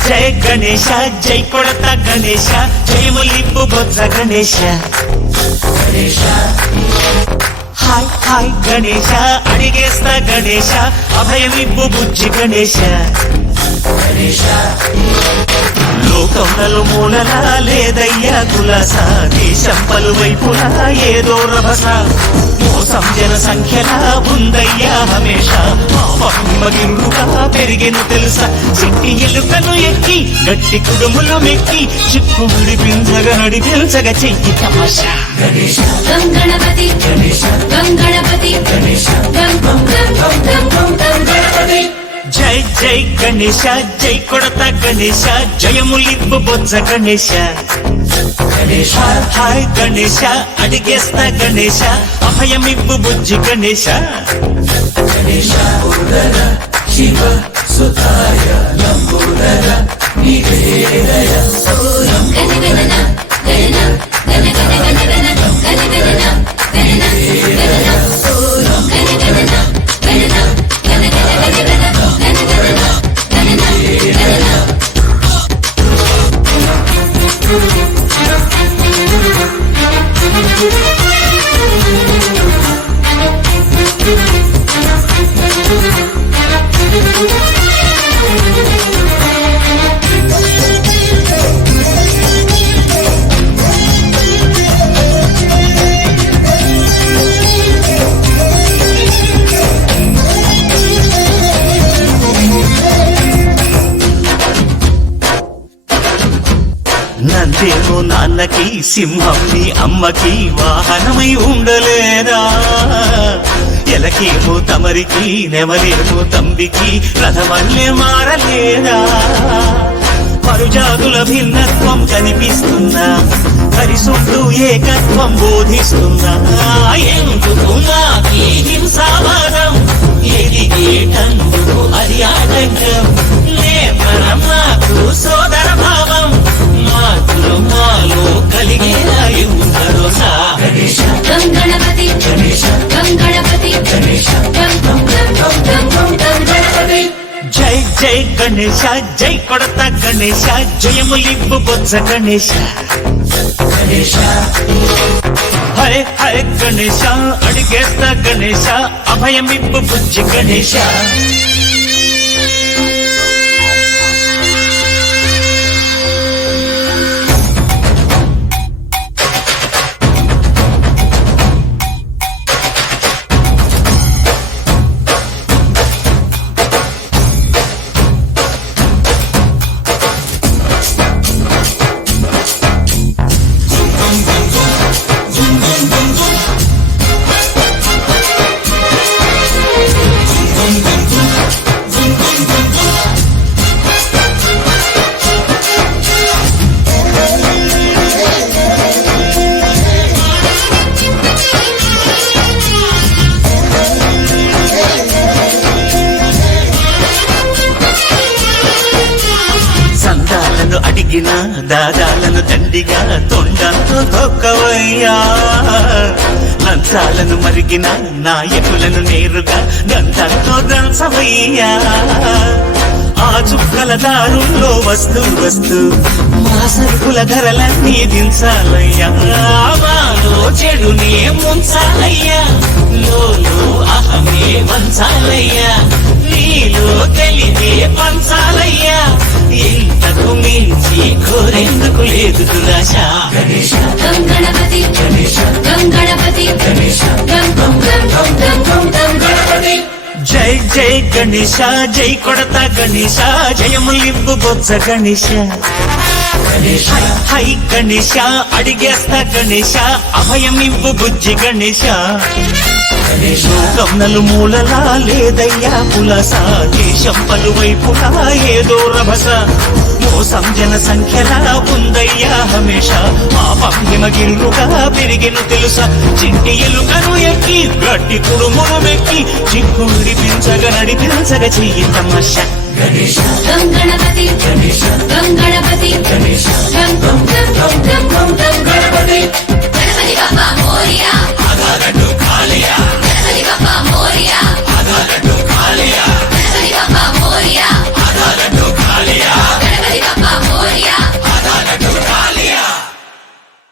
జయ గణేశ జై కొడత గణేశ జయములిప్పు బొజ్జ Ganesha hi hi Ganesha అడిగేస్తా Ganesha అభయమిప్పు బుజ్జి గణేశ లోకంలో మూలలా లేదయ్యా కులస దేశం పలువైపులా ఏదో రభస మోసం జన సంఖ్యలా ఉందయ్యా హమేష మగిరుగా పెరిగెను తెలుసా చిట్టి ఎలుకను ఎక్కి గట్టి కుడుములు మెక్కి చిక్కు విడిపించగా నడిపించగా చెయ్యి తమాషా గణేశ గణపతి గణేశ గణపతి గణేశ గణపతి జై జై గణేశ జై కొడత గణేశ జయములిప్పు బొజ్జ గణేశ హాయ్ గణేశ అడిగేస్తా గణేశ అభయమిప్పు బుజ్జి గణేశ శివ సుతాయ లంబోదర నివేదయ నందేమో నాన్నకి సింహం నీ అమ్మకి వాహనమై ఉండలేదా ఎలకేమో తమరికి నెమలేమో తంబికి రథమల్లే మారలేదా పరుజాతుల భిన్నత్వం కనిపిస్తున్నా కలిసుంటూ ఏకత్వం బోధిస్తున్నా ఎందుకు నాకీ హింసావాదం ఎదిగేటందుకు అది ఆటంకం లేపరం నాకు సోదర భావం మాతృ మాలో కలిగేలా భరోసా గణపతి గణేశ గణపతి గణేశ గణపతి జై జై గణేశ జై కొడత గణేశ జయములిప్పు బొజ్జ గణేశ హరే హరే గణేశ అడిగేస్తా గణేశ అభయమిప్పు బుజ్జి గణేశ సందాలను అడిగిన దాదాలను దండిగా తొండంతో తొక్కవయ్యా లంచాలను మరిగిన నాయకులను నేరుగా గంధంతో దంచవయ్యా ఆ చుక్కల దారుల్లో వస్తూ వస్తూ మా సరుకుల ధరలన్నీ దించాలయ్యా మాలో చెడునే ముంచాలయ్యా లోలో అహమే వంచాలయ్యా నీలో తెలివే పంచాలయ్యా ఇంతకు మించి కోరేందుకు లేదు దురాశ గణపతి గణేశ గణపతి గణేశ గణపతి జై జై గణేశ జై కొడత గణేశ జయములిప్పు బొజ్జ గణేశ హై గణేశ అడిగేస్తా గణేశ అభయమివ్వు బుజ్జి గణేశ లోకంనలు మూలలా లేదయ్యా పులస దేశం పలువైపులా ఏదో రభస మోసం జన సంఖ్యలా ఉందయ్యా హమేష పాపం హిమగిరుగా పెరిగిను తెలుసా చింటి ఎలుకను ఎక్కి గట్టి కుడుమును మెక్కి చిక్కుడి పించగ నడిపించగ చెయ్యి తమాష గణేశ గంగణ